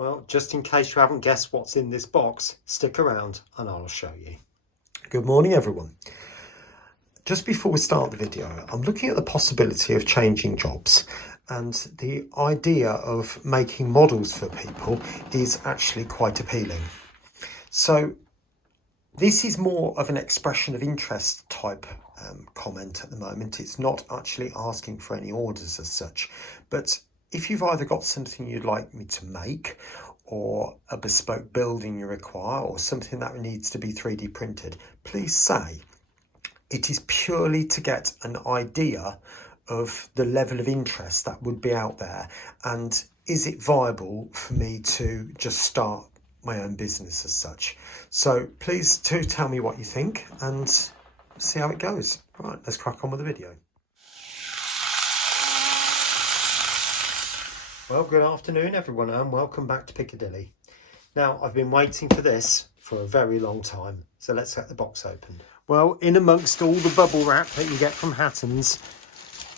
Well, just in case you haven't guessed what's in this box, stick around and I'll show you. Good morning, everyone. Just before we start the video, I'm looking at the possibility of changing jobs, and the idea of making models for people is actually quite appealing. So this is more of an expression of interest type comment at the moment. It's not actually asking for any orders as such, but if you've either got something you'd like me to make, or a bespoke building you require, or something that needs to be 3D printed, please say. It is purely to get an idea of the level of interest that would be out there, and is it viable for me to just start my own business as such. So please do tell me what you think and see how it goes. Right, let's crack on with the video. Well, good afternoon everyone and welcome back to Piccadilly. Now, I've been waiting for this for a very long time, so let's get the box open. Well, in amongst all the bubble wrap that you get from Hatton's,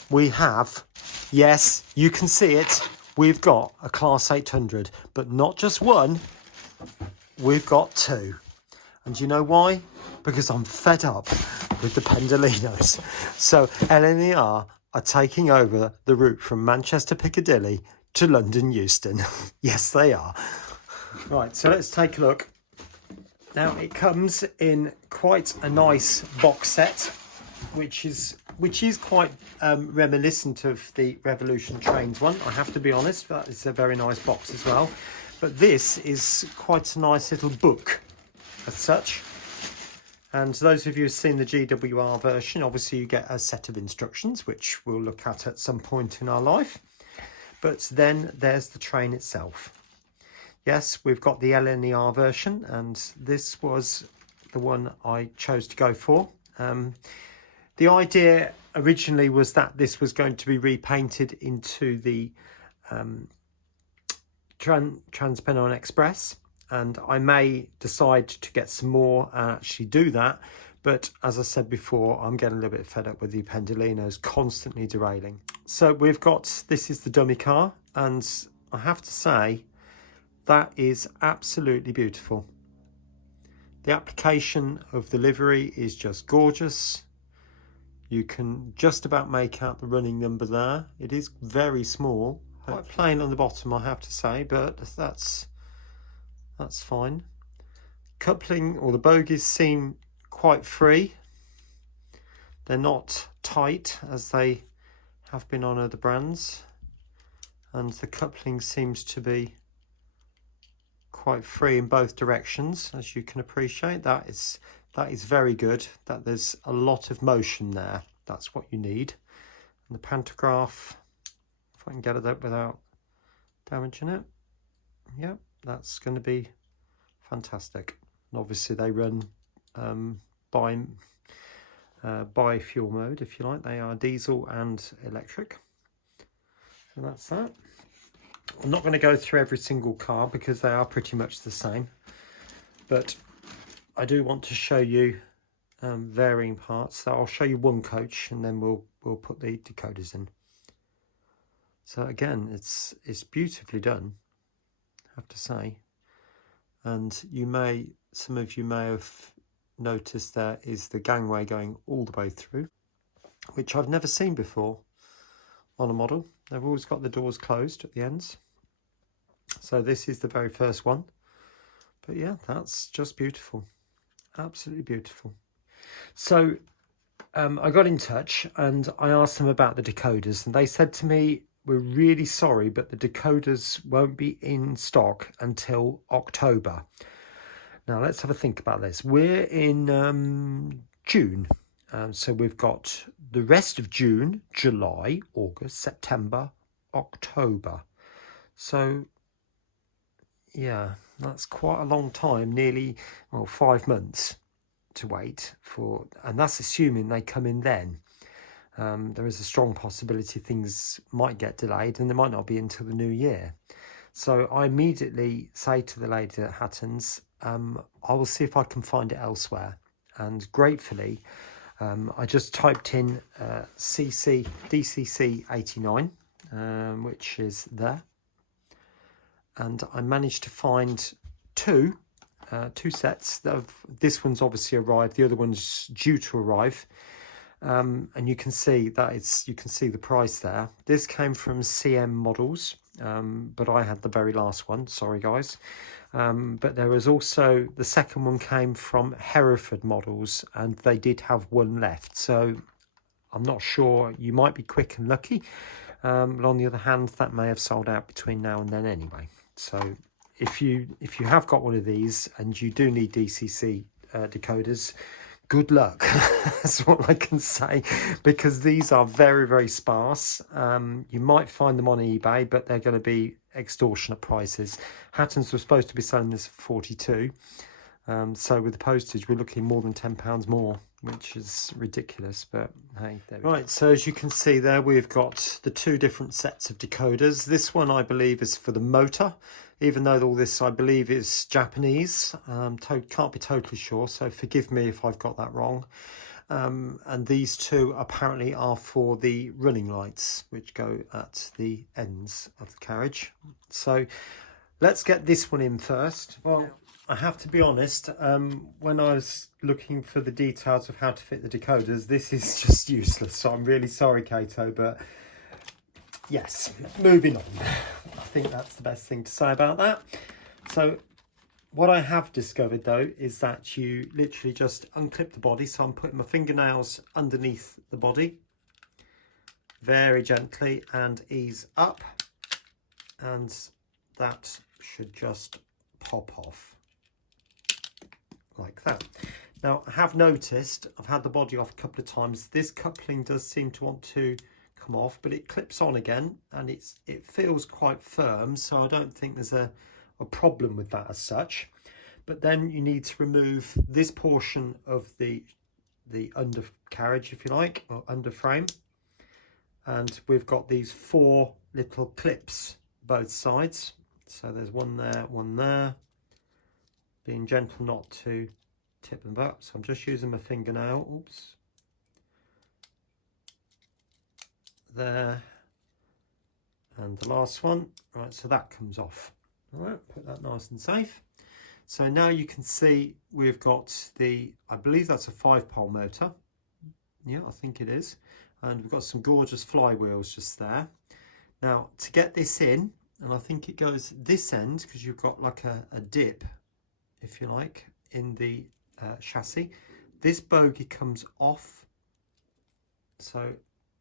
we have, yes, you can see it, we've got a Class 800, but not just one, we've got two. And do you know why? Because I'm fed up with the Pendolinos. So LNER are taking over the route from Manchester Piccadilly to London Euston. Yes, they are. Right, so let's take a look. Now, it comes in quite a nice box set, which is quite reminiscent of the Revolution Trains one. I have to be honest, that is a very nice box as well. But this is quite a nice little book as such. And those of you who've seen the GWR version, obviously you get a set of instructions, which we'll look at some point in our life. But then there's the train itself. Yes, we've got the LNER version, and this was the one I chose to go for. The idea originally was that this was going to be repainted into the Trans-Pennine Express, and I may decide to get some more and actually do that. But as I said before, I'm getting a little bit fed up with the Pendolinos constantly derailing. So we've got, this is the dummy car, and I have to say, that is absolutely beautiful. The application of the livery is just gorgeous. You can just about make out the running number there. It is very small, quite plain on the bottom, I have to say, but that's fine. Coupling, or the bogies, seem quite free. They're not tight as they have been on other brands, and the coupling seems to be quite free in both directions, as you can appreciate. That is very good, that there's a lot of motion there. That's what you need. And the pantograph, if I can get it up without damaging it, yeah, that's going to be fantastic. And obviously they run by fuel mode, if you like. They are diesel and electric. So that's that. I'm not going to go through every single car because they are pretty much the same, but I do want to show you varying parts. So I'll show you one coach and then we'll put the decoders in. So again, it's beautifully done, I have to say. And some of you may have noticed there is the gangway going all the way through, which I've never seen before on a model. They've always got the doors closed at the ends. So this is the very first one. But yeah, that's just beautiful. Absolutely beautiful. So I got in touch and I asked them about the decoders, and they said to me, we're really sorry, but the decoders won't be in stock until October. Now let's have a think about this. We're in June. So we've got the rest of June, July, August, September, October. So yeah, that's quite a long time, nearly, well, 5 months to wait for, and that's assuming they come in then. There is a strong possibility things might get delayed and they might not be until the new year. So I immediately say to the lady at Hatton's, I will see if I can find it elsewhere. And gratefully, I just typed in DCC 89, which is there. and I managed to find two sets. This one's obviously arrived, the other one's due to arrive. And you can see the price there. This came from CM Models, but I had the very last one, sorry guys. But there was also, the second one came from Hereford Models, and they did have one left, so I'm not sure, you might be quick and lucky, but on the other hand, that may have sold out between now and then anyway. So if you have got one of these and you do need DCC decoders, good luck. That's what I can say, because these are very, very sparse. You might find them on eBay, but they're going to be extortionate prices. Hattons were supposed to be selling this for 42, so with the postage we're looking more than £10 more, which is ridiculous, but hey, there we go. Right, so as you can see there, we've got the two different sets of decoders. This one I believe is for the motor, even though all this I believe is Japanese. Can't be totally sure, so forgive me if I've got that wrong. And these two apparently are for the running lights, which go at the ends of the carriage. So let's get this one in first. Well, I have to be honest, when I was looking for the details of how to fit the decoders, this is just useless. So I'm really sorry, Kato, but yes, moving on. I think that's the best thing to say about that. So what I have discovered though is that you literally just unclip the body. So I'm putting my fingernails underneath the body very gently and ease up, and that should just pop off like that. Now I have noticed, I've had the body off a couple of times, this coupling does seem to want to come off, but it clips on again and it feels quite firm, so I don't think there's a problem with that as such. But then you need to remove this portion of the undercarriage, if you like, or underframe, and we've got these 4 little clips both sides. So there's one there, being gentle not to tip them up. So I'm just using my fingernail, oops, there, and the last one. Right, so that comes off. All right, put that nice and safe. So now you can see we've got I believe that's a 5-pole motor. Yeah, I think it is. And we've got some gorgeous flywheels just there. Now to get this in, and I think it goes this end, because you've got like a dip, if you like, in the chassis. This bogie comes off. So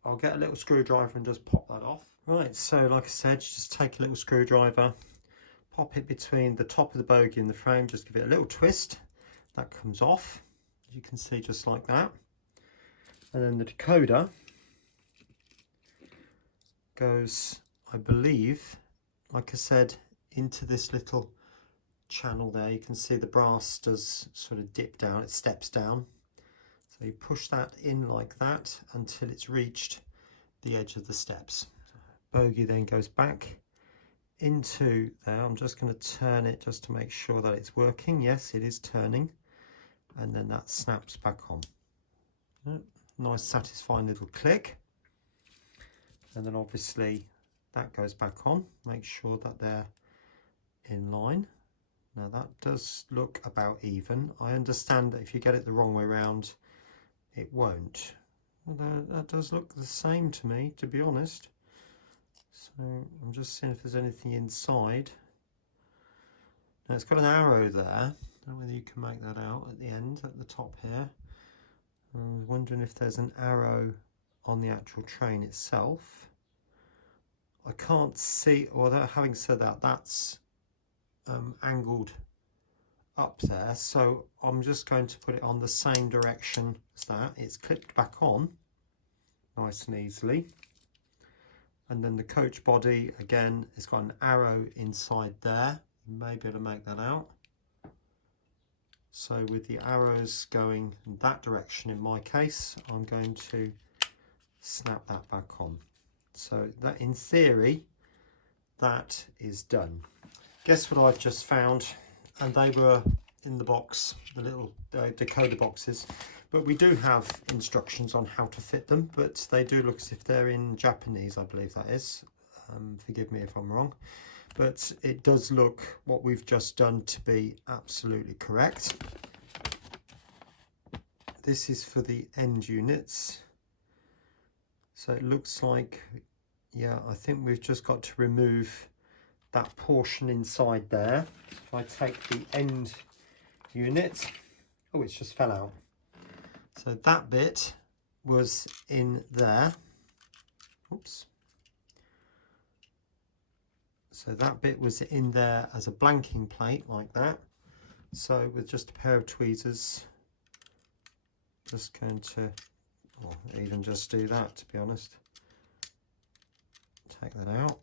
I'll get a little screwdriver and just pop that off. Right, so like I said, just take a little screwdriver, pop it between the top of the bogie and the frame, just give it a little twist. That comes off, as you can see, just like that. And then the decoder goes, I believe, like I said, into this little channel there. You can see the brass does sort of dip down, it steps down. So you push that in like that until it's reached the edge of the steps. Bogie then goes back into there. I'm just going to turn it just to make sure that it's working. Yes, it is turning, and then that snaps back on. Nice satisfying little click, and then obviously that goes back on. Make sure that they're in line. Now that does look about even. I understand that if you get it the wrong way around, it won't. Although that does look the same to me, to be honest. So I'm just seeing if there's anything inside. Now it's got an arrow there. I don't know whether you can make that out at the end, at the top here. I'm wondering if there's an arrow on the actual train itself. I can't see, although having said that, that's angled up there, so I'm just going to put it on the same direction as that. It's clipped back on nice and easily, and then the coach body again, it's got an arrow inside there. You may be able to make that out. So with the arrows going in that direction, in my case, I'm going to snap that back on. So that, in theory, that is done. Guess what I've just found? And they were in the box, the little decoder boxes, but we do have instructions on how to fit them, but they do look as if they're in Japanese, I believe that is. Forgive me if I'm wrong, but it does look what we've just done to be absolutely correct. This is for the end units, so it looks like, yeah, I think we've just got to remove that portion inside there. If I take the end unit, oh, it's just fell out. So that bit was in there. Oops. So that bit was in there as a blanking plate like that. So with just a pair of tweezers, just going to, well, even just do that, to be honest. Take that out.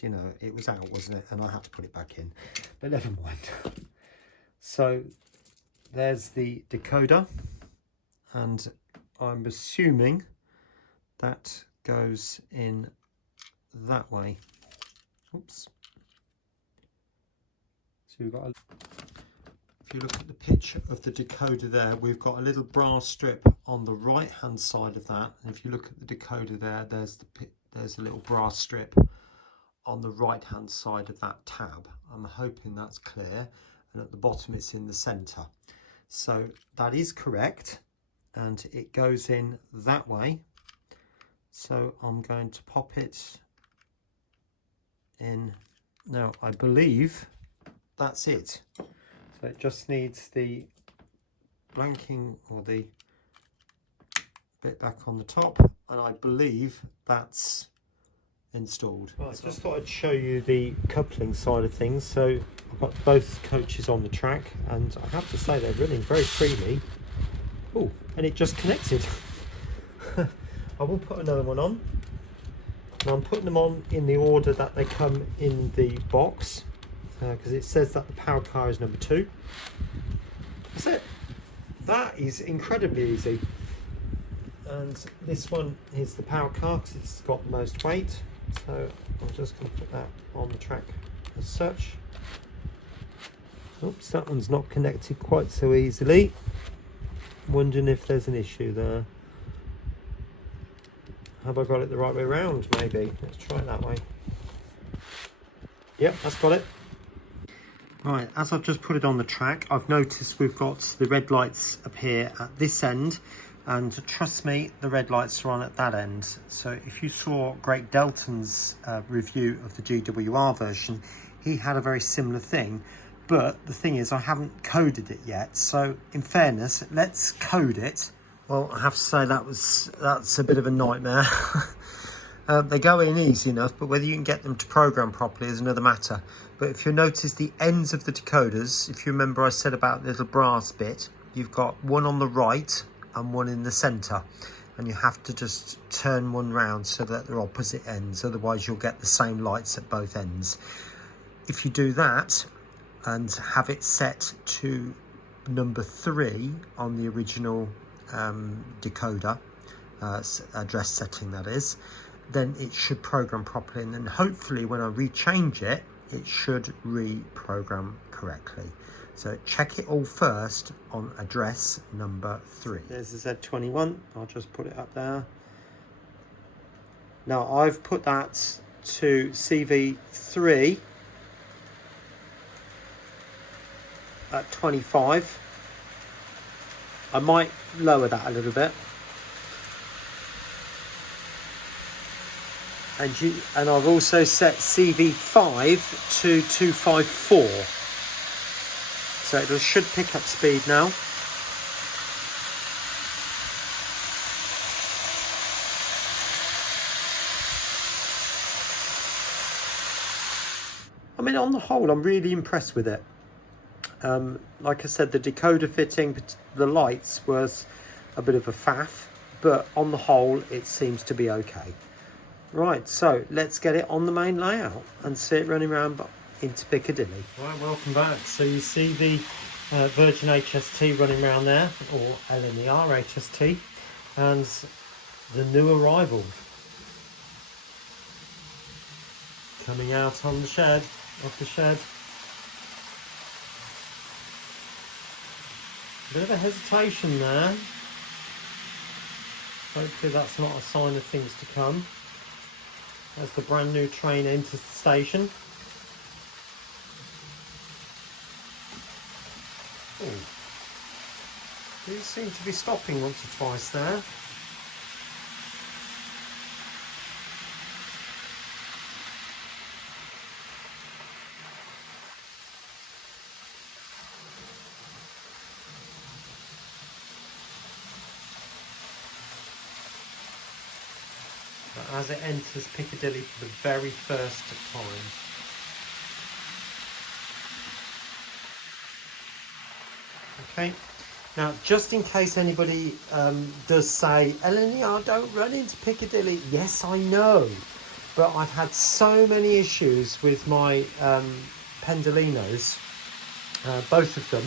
You know, it was out, wasn't it? And I had to put it back in, but never mind. So there's the decoder, and I'm assuming that goes in that way. Oops. So we've got if you look at the picture of the decoder there, we've got a little brass strip on the right hand side of that, and if you look at the decoder there, there's a little brass strip on the right hand side of that tab. I'm hoping that's clear, and at the bottom it's in the center. So that is correct, and it goes in that way. So I'm going to pop it in now. I believe that's it. So it just needs the blanking, or the bit back on the top, and I believe that's installed. Right, I just thought I'd show you the coupling side of things. So I've got both coaches on the track, and I have to say they're running very freely. Oh, and it just connected. I will put another one on. Now I'm putting them on in the order that they come in the box, because it says that the power car is number 2. That's it. That is incredibly easy. And this one is the power car because it's got the most weight. So I'm just going to put that on the track as such. Oops, that one's not connected quite so easily. Wondering if there's an issue there. Have I got it the right way around? Maybe. Let's try it that way. Yep, that's got it. Right, as I've just put it on the track, I've noticed we've got the red lights appear at this end, and trust me, the red lights are on at that end. So if you saw Greg Delton's review of the GWR version, he had a very similar thing. But the thing is, I haven't coded it yet. So in fairness, let's code it. Well, I have to say that's a bit of a nightmare. They go in easy enough, but whether you can get them to program properly is another matter. But if you notice the ends of the decoders, if you remember I said about the little brass bit, you've got one on the right and one in the centre. And you have to just turn one round so that they're opposite ends. Otherwise you'll get the same lights at both ends. If you do that and have it set to number 3 on the original decoder, address setting that is, then it should program properly, and then hopefully when I rechange it, it should reprogram correctly. So check it all first on address number 3. There's the Z21, I'll just put it up there. Now I've put that to CV3 at 25. I might lower that a little bit. And I've also set CV5 to 254. So it should pick up speed now. I mean, on the whole, I'm really impressed with it. Like I said, the decoder fitting, the lights was a bit of a faff, but on the whole, it seems to be okay. Right, so let's get it on the main layout and see it running around into Piccadilly. Right, welcome back. So you see the Virgin HST running around there, or Lner HST, and the new arrival coming out on the shed, off the shed. A bit of a hesitation there. Hopefully that's not a sign of things to come. as the brand new train enters the station. Ooh. Do seem to be stopping once or twice there. But as it enters Piccadilly for the very first time. Okay, now just in case anybody does say, Lner, don't run into Piccadilly. Yes, I know, but I've had so many issues with my Pendolinos, both of them,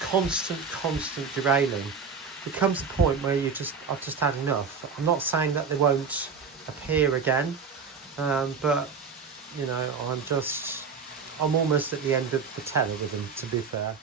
constant derailing. It comes a point where I've just had enough. I'm not saying that they won't appear again, but you know, I'm almost at the end of the tether with them, to be fair.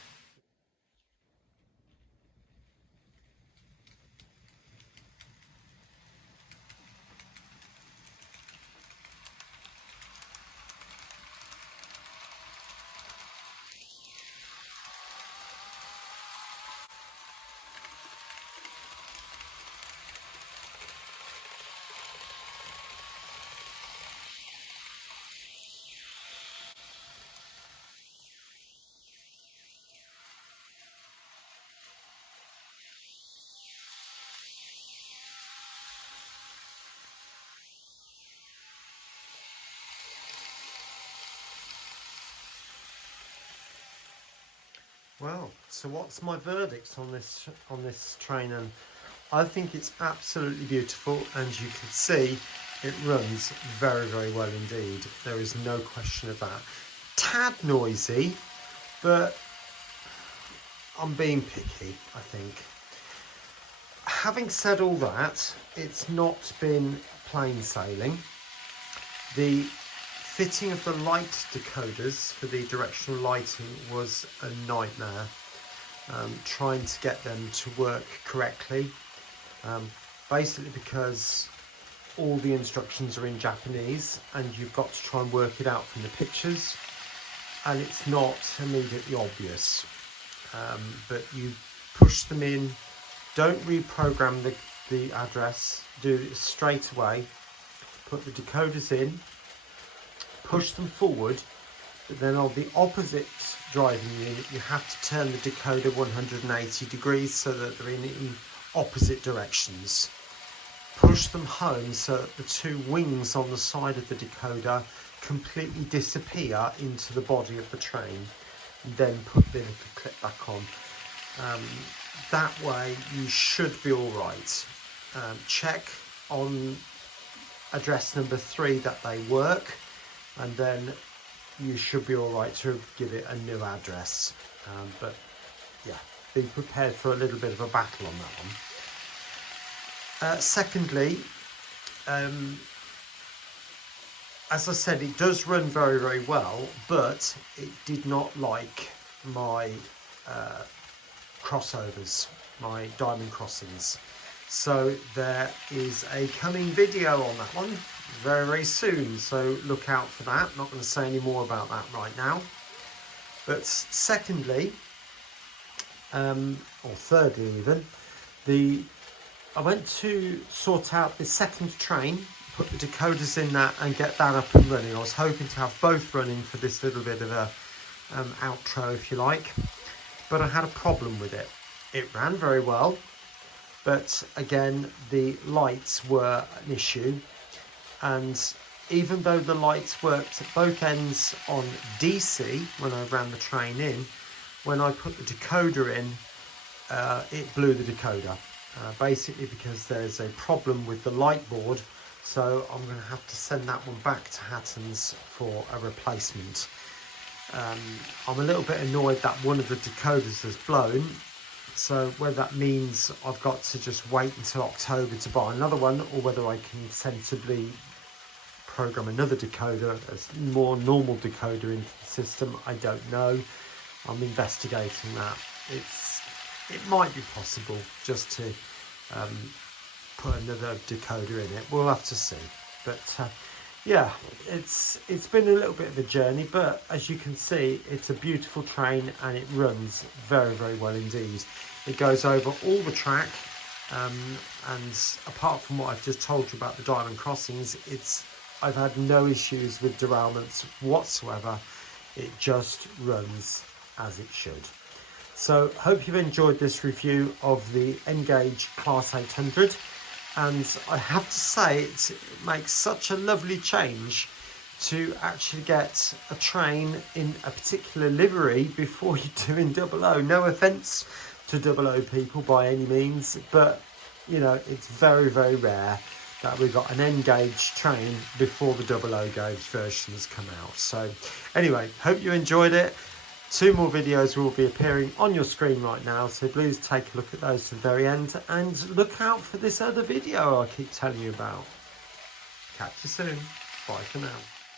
Well, so what's my verdict on this train? And I think it's absolutely beautiful, and you can see it runs very well indeed. There is no question of that. Tad noisy, but I'm being picky, I think. Having said all that, it's not been plain sailing. The fitting of the light decoders for the directional lighting was a nightmare. Trying to get them to work correctly, basically because all the instructions are in Japanese and you've got to try and work it out from the pictures, and it's not immediately obvious, but you push them in, don't reprogram the address, do it straight away, put the decoders in, push them forward, but then on the opposite driving unit you have to turn the decoder 180 degrees so that they're in opposite directions. Push them home so that the two wings on the side of the decoder completely disappear into the body of the train, and then put the little clip back on. That way you should be all right. Check on address number 3 that they work, and then you should be all right to give it a new address. But yeah, be prepared for a little bit of a battle on that one. Secondly, as I said, it does run very well, but it did not like my crossovers, my diamond crossings. So there is a coming video on that one very soon, so look out for that. I'm not going to say any more about that right now. But secondly, or thirdly even, I went to sort out the second train, put the decoders in that and get that up and running. I was hoping to have both running for this little bit of a outro, if you like, but I had a problem with it. It ran very well, but again the lights were an issue, and even though the lights worked at both ends on DC when I ran the train in, when I put the decoder in, it blew the decoder, basically because there's a problem with the light board. So I'm going to have to send that one back to Hatton's for a replacement. I'm a little bit annoyed that one of the decoders has blown, so whether that means I've got to just wait until October to buy another one, or whether I can sensibly program another decoder, a more normal decoder into the system, I don't know. I'm investigating that. It might be possible just to put another decoder in it. We'll have to see. But yeah, it's been a little bit of a journey, but as you can see, it's a beautiful train and it runs very, very well indeed. It goes over all the track, and apart from what I've just told you about the diamond crossings, I've had no issues with derailments whatsoever. It just runs as it should. So hope you've enjoyed this review of the N-Gauge Class 800. And I have to say, it makes such a lovely change to actually get a train in a particular livery before you're doing 00. No offence to 00 people by any means, but you know, it's very, very rare that we got an N-Gauge train before the 00 gauge versions come out. So anyway, hope you enjoyed it. 2 more videos will be appearing on your screen right now, so please take a look at those to the very end and look out for this other video I keep telling you about. Catch you soon. Bye for now.